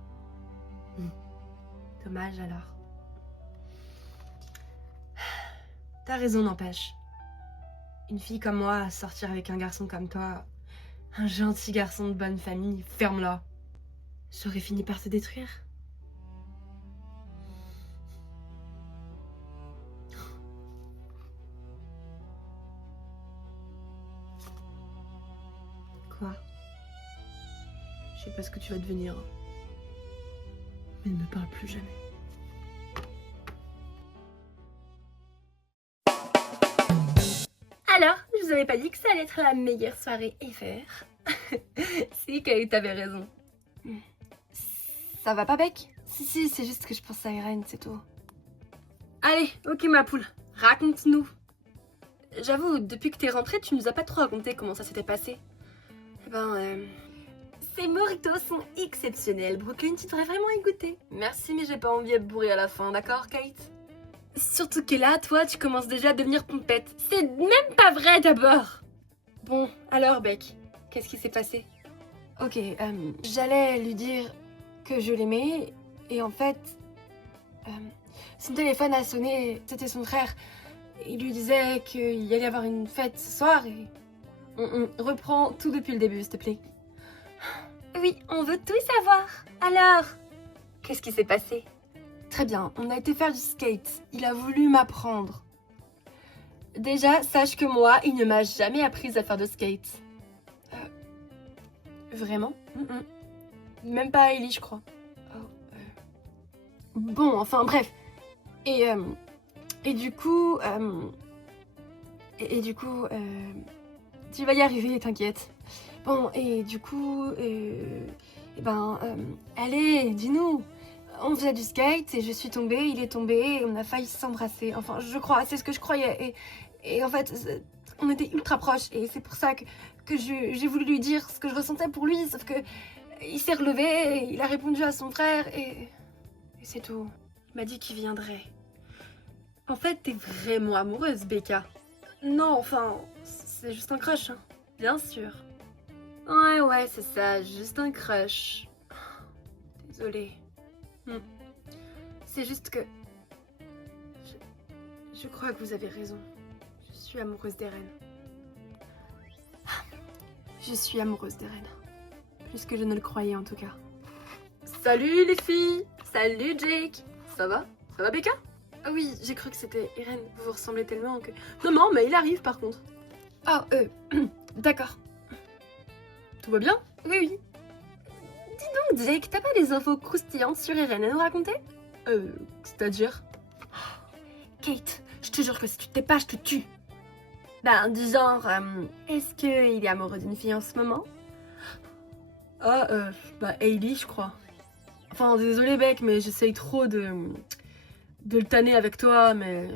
Dommage alors. T'as raison, n'empêche. Une fille comme moi, sortir avec un garçon comme toi, un gentil garçon de bonne famille, ferme-la. J'aurais fini par te détruire. Quoi? Je sais pas ce que tu vas devenir. Mais ne me parle plus jamais. Alors, je vous avais pas dit que ça allait être la meilleure soirée ever. Si, Kate, t'avais raison. Ça va pas, Beck? Si, c'est juste que je pense à Irène, c'est tout. Allez, ok ma poule, raconte-nous. J'avoue, depuis que t'es rentrée, tu nous as pas trop raconté comment ça s'était passé. Eh ben, ces mojitos sont exceptionnels. Brooklyn, tu devrais vraiment y goûter. Merci, mais j'ai pas envie d'être bourrée à la fin, d'accord, Kate? Surtout que là, toi, tu commences déjà à devenir pompette. C'est même pas vrai d'abord. Bon, alors, Beck, qu'est-ce qui s'est passé? Ok, j'allais lui dire que je l'aimais, et en fait, son téléphone a sonné, c'était son frère. Il lui disait qu'il y allait y avoir une fête ce soir, et on reprend tout depuis le début, s'il te plaît. Oui, on veut tout savoir. Alors, qu'est-ce qui s'est passé? Très bien, on a été faire du skate. Il a voulu m'apprendre. Déjà, sache que moi, il ne m'a jamais appris à faire de skate. Vraiment? Même pas à Ellie, je crois. Bon, enfin, bref. Et du coup... tu vas y arriver, t'inquiète. Bon, et du coup... allez, dis-nous. On faisait du skate et je suis tombée, il est tombé et on a failli s'embrasser. Enfin, je crois, c'est ce que je croyais. Et en fait, on était ultra proches et c'est pour ça que j'ai voulu lui dire ce que je ressentais pour lui. Sauf que il s'est relevé et il a répondu à son frère et c'est tout. Il m'a dit qu'il viendrait. En fait, t'es vraiment amoureuse, Becca. Non, enfin, c'est juste un crush, hein. Bien sûr. Ouais, c'est ça, juste un crush. Désolée. C'est juste que... Je crois que vous avez raison. Je suis amoureuse d'Eren. Je suis amoureuse d'Eren. Plus que je ne le croyais en tout cas. Salut les filles! Salut Jake! Ça va? Ça va Becca? Ah oui, j'ai cru que c'était Eren. Vous vous ressemblez tellement que... Non, mais il arrive par contre. Ah, d'accord. Tout va bien? Oui. Dis donc Jake, t'as pas des infos croustillantes sur Eren à nous raconter? C'est-à-dire? Kate, je te jure que si tu t'es pas, je te tue. Ben, du genre, est-ce qu'il est amoureux d'une fille en ce moment? Ah, Hailey, je crois. Enfin, désolé, Beck, mais j'essaye trop de le tanner avec toi, mais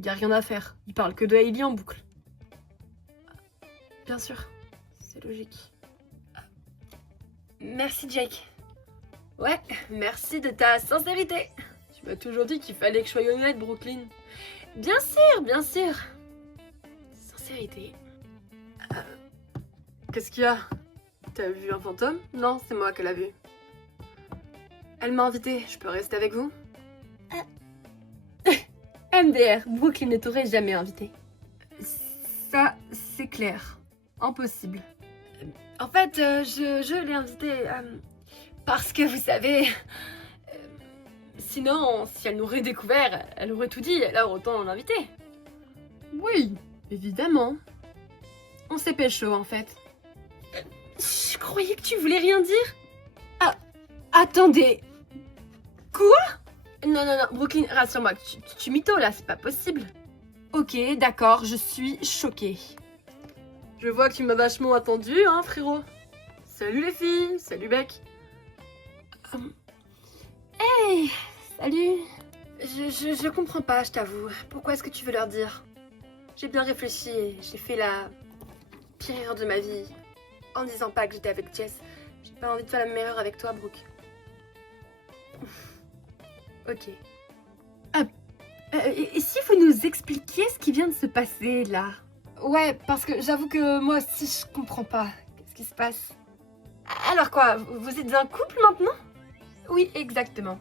y a rien à faire. Il parle que de Hailey en boucle. Bien sûr, c'est logique. Merci, Jake. Ouais, merci de ta sincérité. Tu m'as toujours dit qu'il fallait que je sois honnête, Brooklyn. Bien sûr. Sincérité. Qu'est-ce qu'il y a? T'as vu un fantôme? Non, c'est moi qui l'ai vu. Elle m'a invitée, je peux rester avec vous? MDR, Brooklyn ne t'aurait jamais invité. Ça, c'est clair. Impossible. En fait, je l'ai invitée parce que vous savez... sinon, si elle nous aurait découvert, elle aurait tout dit, alors autant l'inviter. Oui, évidemment. On s'est pécho en fait. Je croyais que tu voulais rien dire. Ah, attendez. Quoi? Non, non, non, Brooklyn, rassure-moi, tu mytho là, c'est pas possible. Ok, d'accord, je suis choquée. Je vois que tu m'as vachement attendu, hein, frérot. Salut les filles, salut Beck. Hey, salut. Je comprends pas, je t'avoue. Pourquoi est-ce que tu veux leur dire? J'ai bien réfléchi et j'ai fait la pire erreur de ma vie en disant pas que j'étais avec Jess. J'ai pas envie de faire la même erreur avec toi, Brooke. Ok. Et si vous nous expliquiez ce qui vient de se passer là? Ouais, parce que j'avoue que moi aussi je comprends pas. Qu'est-ce qui se passe? Alors quoi, vous êtes un couple maintenant? Oui, exactement.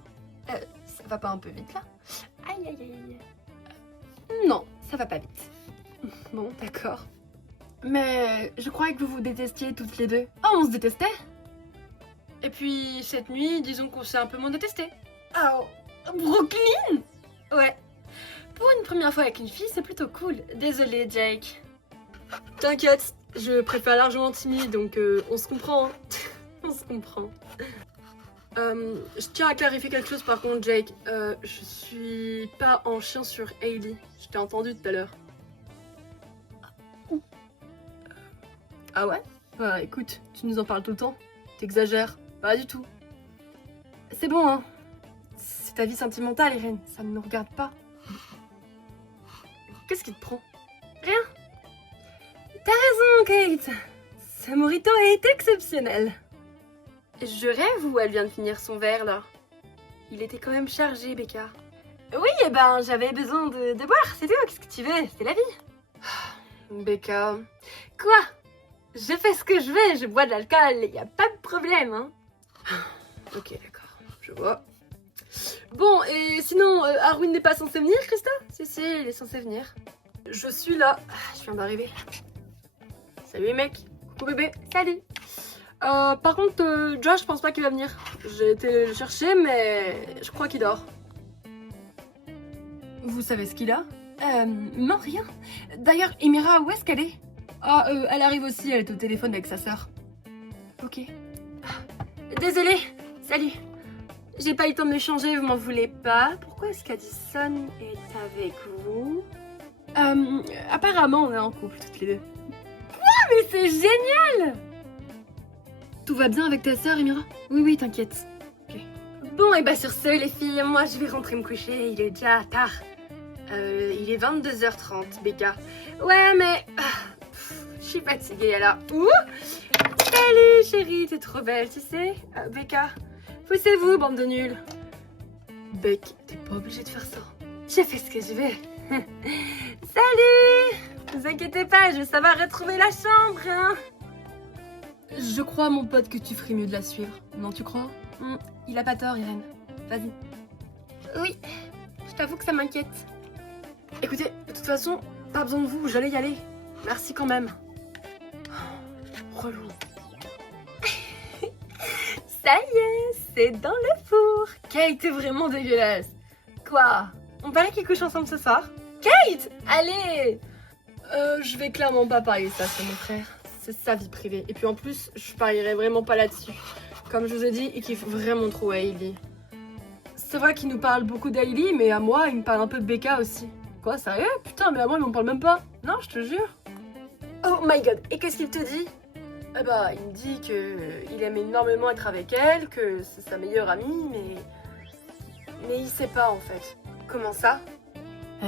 Ça va pas un peu vite là? Aïe aïe aïe. Non, ça va pas vite. Bon, d'accord. Mais je croyais que vous vous détestiez toutes les deux. Oh, on se détestait? Et puis cette nuit, disons qu'on s'est un peu moins détesté. Oh, Brooklyn? Ouais. Pour une première fois avec une fille, c'est plutôt cool. Désolée, Jake. T'inquiète, je préfère largement Timmy, donc on se comprend. Hein. On se comprend. Je tiens à clarifier quelque chose par contre, Jake. Je suis pas en chien sur Hailey. Je t'ai entendu tout à l'heure. Ah ouais? Bah écoute, tu nous en parles tout le temps. T'exagères. Pas du tout. C'est bon, hein. C'est ta vie sentimentale, Irène. Ça ne nous regarde pas. Qu'est-ce qui te prend? Rien. T'as raison, Kate. Ce mojito est exceptionnel. Je rêve ou elle vient de finir son verre, là? Il était quand même chargé, Becca. Oui, eh ben, j'avais besoin de boire, c'est tout. Qu'est-ce que tu veux? C'est la vie. Becca. Quoi? Je fais ce que je veux, je bois de l'alcool, y a pas de problème, hein. Ok, d'accord, je vois. Bon, et sinon, Arwin n'est pas censé venir, Krista? Si, il est censé venir. Je suis là. Je viens d'arriver. Salut mec. Coucou bébé. Salut. Par contre, Josh, je pense pas qu'il va venir. J'ai été le chercher, mais je crois qu'il dort. Vous savez ce qu'il a? Non, rien. D'ailleurs, Emira, où est-ce qu'elle est? Ah, elle arrive aussi, elle est au téléphone avec sa sœur. Ok. Désolée. Salut. J'ai pas eu le temps de me changer, vous m'en voulez pas. Pourquoi est-ce qu'Addison est avec vous? Apparemment, on est en couple toutes les deux. Quoi? Mais c'est génial! Tout va bien avec ta sœur, Emira? Oui, t'inquiète. Ok. Bon, et bah sur ce, les filles, moi je vais rentrer me coucher, il est déjà tard. Il est 22h30, Becca. Ouais, mais... je suis fatiguée, alors. Ouh! Salut, chérie, t'es trop belle, tu sais. Becca, poussez-vous, bande de nuls. Beck, t'es pas obligée de faire ça. Je fais ce que je veux. Salut! Vous inquiétez pas, je vais savoir retrouver la chambre, hein. Je crois, mon pote, que tu ferais mieux de la suivre. Non, tu crois? Il a pas tort, Irène. Vas-y. Oui, je t'avoue que ça m'inquiète. Écoutez, de toute façon, pas besoin de vous, j'allais y aller. Merci quand même. Relou. Ça y est, c'est dans le four. Kate est vraiment dégueulasse. Quoi? On paraît qu'ils couchent ensemble ce soir? Kate! Allez! Je vais clairement pas parier ça sur mon frère. C'est sa vie privée. Et puis en plus, je parierais vraiment pas là-dessus. Comme je vous ai dit, il kiffe vraiment trop Hailey. C'est vrai qu'il nous parle beaucoup d'Hailey, mais à moi, il me parle un peu de Becca aussi. Quoi, sérieux? Putain, mais à moi, il m'en parle même pas. Non, je te jure. Oh my god, et qu'est-ce qu'il te dit? Eh bah, il me dit qu'il aime énormément être avec elle, que c'est sa meilleure amie, mais il sait pas en fait. Comment ça?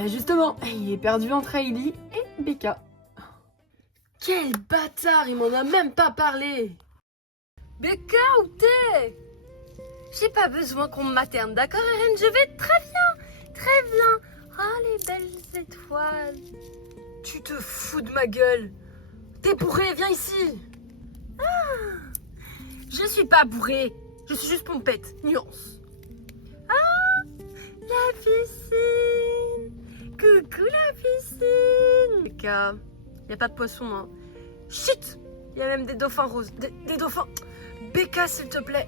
Justement, il est perdu entre Hailey et Becca. Quel bâtard, il m'en a même pas parlé. Becca, où t'es? J'ai pas besoin qu'on me materne, d'accord, Irène? Je vais très bien, très bien. Ah, les belles étoiles. Tu te fous de ma gueule. T'es bourré, viens ici. Ah, je suis pas bourré, je suis juste pompette, nuance. Ah, la piscine. Coucou la piscine. Becca, y a pas de poisson, hein. Chut, y a même des dauphins roses, des dauphins. Becca, s'il te plaît.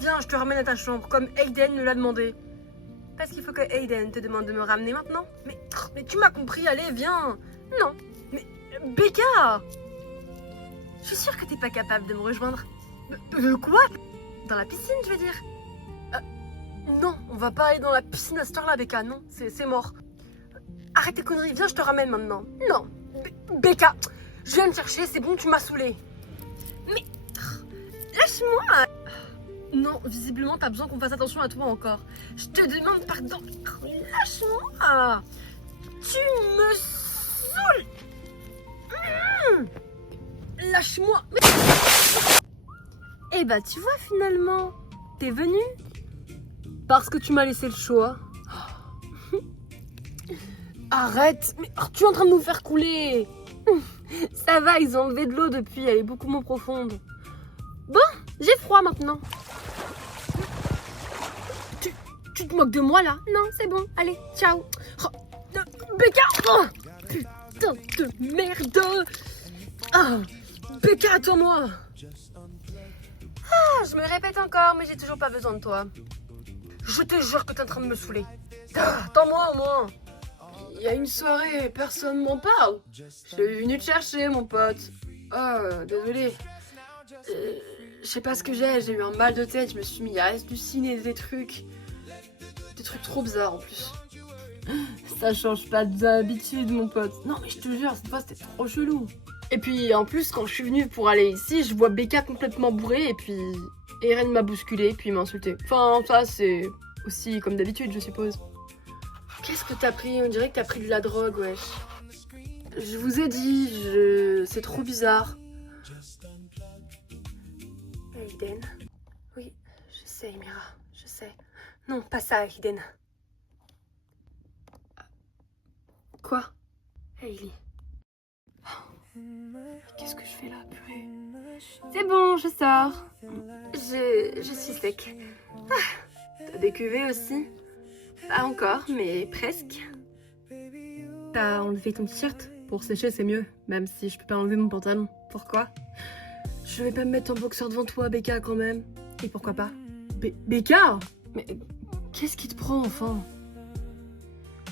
Viens, je te ramène à ta chambre, comme Aiden nous l'a demandé. Parce qu'il faut que Aiden te demande de me ramener maintenant. Mais tu m'as compris, allez, viens. Non, mais Becca! Je suis sûre que t'es pas capable de me rejoindre. Quoi? Dans la piscine, je veux dire. Non, on va pas aller dans la piscine à cette heure-là, Becca, non, c'est mort. Arrête tes conneries, viens, je te ramène maintenant. Non, Becca, je viens me chercher, c'est bon, tu m'as saoulée. Mais, lâche-moi. Non, visiblement, t'as besoin qu'on fasse attention à toi encore. Je te demande pardon. Lâche-moi. Tu me saoules. Lâche-moi. Eh bah, tu vois, finalement, t'es venu parce que tu m'as laissé le choix. Arrête, mais tu es en train de nous faire couler. Ça va, ils ont enlevé de l'eau depuis, elle est beaucoup moins profonde. Bon, j'ai froid maintenant. Tu te moques de moi là? Non, c'est bon, allez, ciao. Oh, Becca, oh, putain de merde. Ah, Becca, attends-moi. Ah, je me répète encore, mais j'ai toujours pas besoin de toi. Je te jure que t'es en train de me saouler. Ah, attends-moi au moins. Il y a une soirée, personne m'en parle. Je suis venu te chercher, mon pote. Oh, désolé. Je sais pas ce que j'ai eu un mal de tête, je me suis mis à halluciner des trucs. Des trucs trop bizarres en plus. Ça change pas d'habitude, mon pote. Non, mais je te jure, cette fois c'était trop chelou. Et puis en plus, quand je suis venue pour aller ici, je vois Becca complètement bourrée et puis Eren m'a bousculé puis m'a insulté. Enfin, ça c'est aussi comme d'habitude, je suppose. Qu'est-ce que t'as pris? On dirait que t'as pris de la drogue, wesh. Je vous ai dit, c'est trop bizarre. Aiden? Oui, je sais, Mira, je sais. Non, pas ça, Aiden. Quoi? Hailey. Qu'est-ce que je fais là, purée? C'est bon, je sors. Je suis sec. Ah, t'as des cuvées aussi? Pas encore, mais presque. T'as enlevé ton t-shirt? Pour sécher, c'est mieux, même si je peux pas enlever mon pantalon. Pourquoi? Je vais pas me mettre en boxeur devant toi, Becca, quand même. Et pourquoi pas? Becca? Mais qu'est-ce qui te prend, enfin?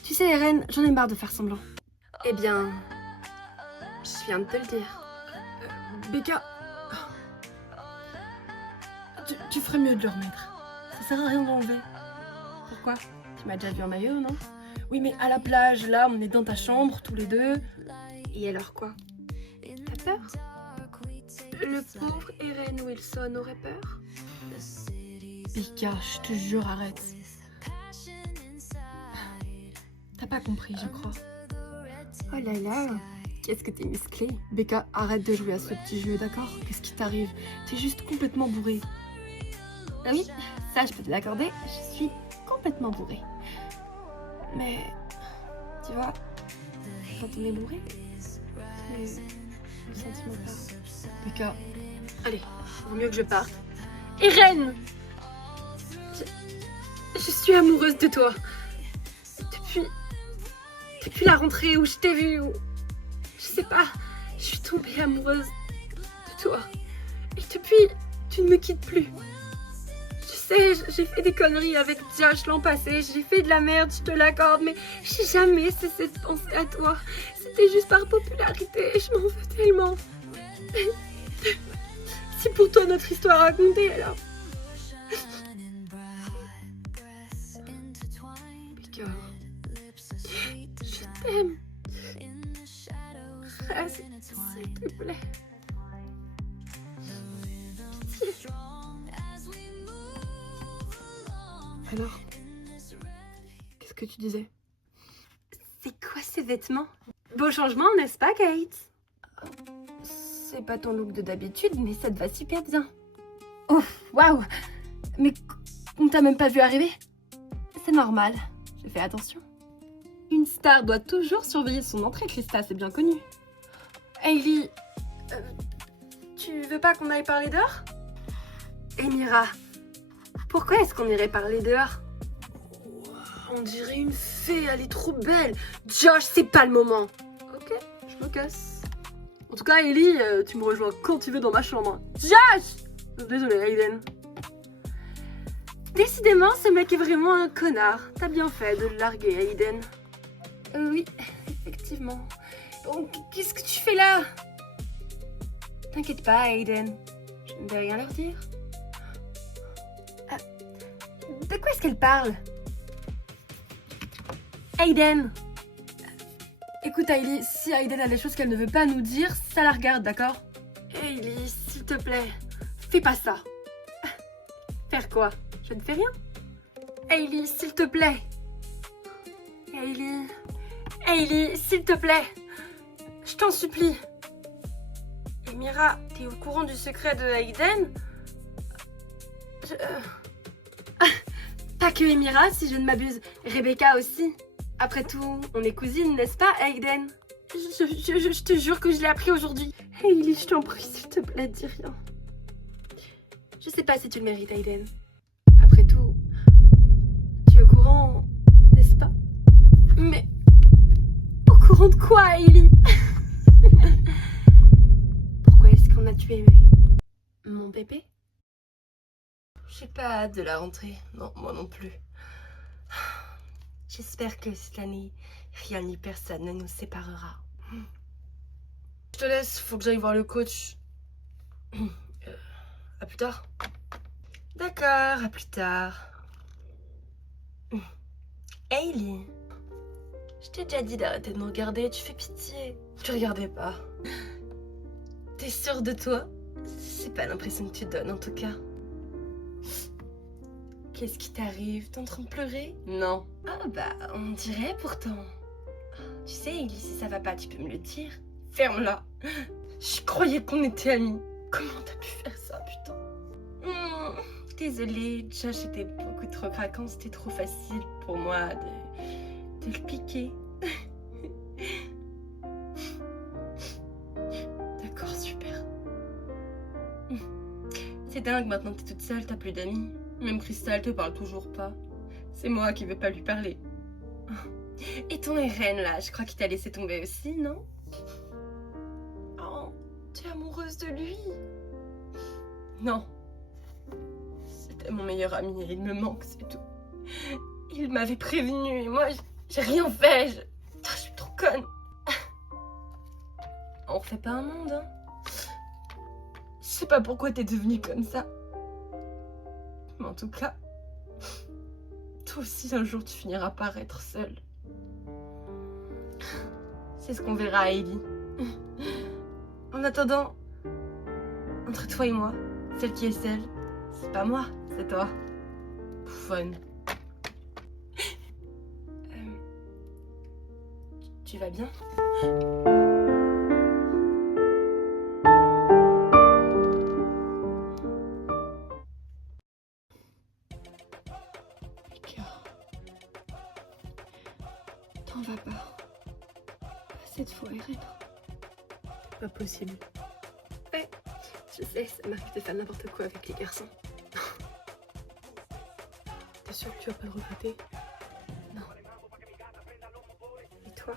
Tu sais, Eren, j'en ai marre de faire semblant. Eh bien, je viens de te le dire. Becca, tu ferais mieux de le remettre. Ça sert à rien d'enlever. Pourquoi? Tu m'as déjà vu en maillot, non? Oui, mais à la plage, là, on est dans ta chambre, tous les deux. Et alors quoi? T'as peur? Le pauvre Eren Wilson aurait peur? Becca, je te jure, arrête. T'as pas compris, je crois. Oh là là, qu'est-ce que t'es musclé. Becca, arrête de jouer à ce petit jeu, d'accord? Qu'est-ce qui t'arrive? T'es juste complètement bourré. Ah oui, ça je peux te l'accorder, je suis complètement bourrée. Mais, tu vois, quand on est bourré, le sentiment part. Becca, allez, vaut mieux que je parte. Eren! Je suis amoureuse de toi. Depuis la rentrée où je t'ai vue, où... Je sais pas, je suis tombée amoureuse de toi. Et depuis, tu ne me quittes plus. Je sais, j'ai fait des conneries avec Josh l'an passé, j'ai fait de la merde, je te l'accorde, mais j'ai jamais cessé de penser à toi. C'était juste par popularité, je m'en veux tellement. C'est pour toi notre histoire à raconter, alors. Becca, je t'aime. Reste, s'il te plaît. Pitié. Alors, qu'est-ce que tu disais? C'est quoi ces vêtements? Beau changement, n'est-ce pas, Kate? C'est pas ton look de d'habitude, mais ça te va super bien. Ouf, waouh! Mais on t'a même pas vu arriver? C'est normal, j'ai fait attention. Une star doit toujours surveiller son entrée, Krista, c'est bien connu. Hailey, tu veux pas qu'on aille parler dehors? Mira, pourquoi est-ce qu'on irait parler dehors? On dirait une fée, elle est trop belle. Josh, c'est pas le moment. Ok, je me casse. En tout cas, Ellie, tu me rejoins quand tu veux dans ma chambre. Josh! Désolée, Aiden. Décidément, ce mec est vraiment un connard. T'as bien fait de le larguer, Aiden. Oui, effectivement. Bon, qu'est-ce que tu fais là? T'inquiète pas, Aiden. Je ne vais rien leur dire. De quoi est-ce qu'elle parle? Aiden! Écoute Hailey, si Aiden a des choses qu'elle ne veut pas nous dire, ça la regarde, d'accord? Hailey, s'il te plaît, fais pas ça. Faire quoi? Je ne fais rien. Hailey, s'il te plaît. Hailey... Hailey, s'il te plaît. Je t'en supplie. Mira, t'es au courant du secret de Aiden? Pas que Emira, si je ne m'abuse. Rebecca aussi. Après tout, on est cousines, n'est-ce pas, Aiden? Je te jure que je l'ai appris aujourd'hui. Hailey, je t'en prie, s'il te plaît, dis rien. Je sais pas si tu le mérites, Aiden. Après tout, tu es au courant, n'est-ce pas? Mais... au courant de quoi, Hailey? Pourquoi est-ce qu'on a tué mon bébé? J'ai pas hâte de la rentrée. Non, moi non plus. J'espère que cette année, rien ni personne ne nous séparera. Je te laisse, faut que j'aille voir le coach. À plus tard. D'accord, à plus tard. Hailey, je t'ai déjà dit d'arrêter de me regarder, tu fais pitié. Tu regardais pas. T'es sûre de toi? C'est pas l'impression que tu donnes en tout cas. Qu'est-ce qui t'arrive? T'es en train de pleurer? Non. Ah bah, on dirait pourtant. Tu sais, Hailey, si ça va pas, tu peux me le dire. Ferme-la. Je croyais qu'on était amis. Comment t'as pu faire ça, putain? Désolée, Josh était beaucoup trop craquant, c'était trop facile pour moi de le piquer. D'accord, super. C'est dingue, maintenant t'es toute seule, t'as plus d'amis. Même Crystal te parle toujours pas. C'est moi qui veux pas lui parler. Et ton Eren là, je crois qu'il t'a laissé tomber aussi, non? Oh, tu es amoureuse de lui? Non. C'était mon meilleur ami et il me manque, c'est tout. Il m'avait prévenu et moi, j'ai rien fait. Je suis trop conne. On refait pas un monde, hein? Je sais pas pourquoi t'es devenue comme ça. Mais en tout cas, toi aussi un jour tu finiras par être seule. C'est ce qu'on verra, Hailey. En attendant, entre toi et moi, celle qui est seule, c'est pas moi, c'est toi. Bouffonne. Tu vas bien? T'en vas pas. Cette fois, Eren. Pas possible. Ouais, je sais, ça m'arrive de faire n'importe quoi avec les garçons. T'es sûre que tu vas pas le regretter? Non. Et toi?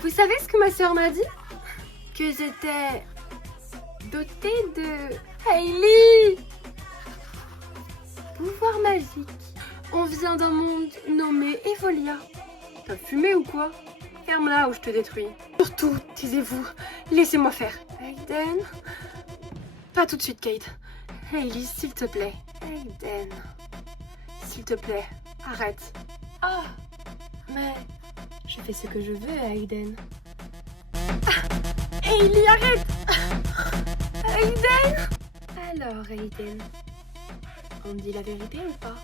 Vous savez ce que ma sœur m'a dit? Que j'étais dotée de... Hailey! Pouvoir magique. On vient d'un monde nommé Evolia. T'as fumé ou quoi? Ferme-la ou je te détruis. Surtout, taisez-vous. Laissez-moi faire. Aiden? Pas tout de suite, Kate. Hailey, s'il te plaît. Aiden. S'il te plaît, arrête. Ah! Mais... je fais ce que je veux, Aiden. Ah, Hailey, arrête! Aiden! Alors, Aiden, on dit la vérité ou pas?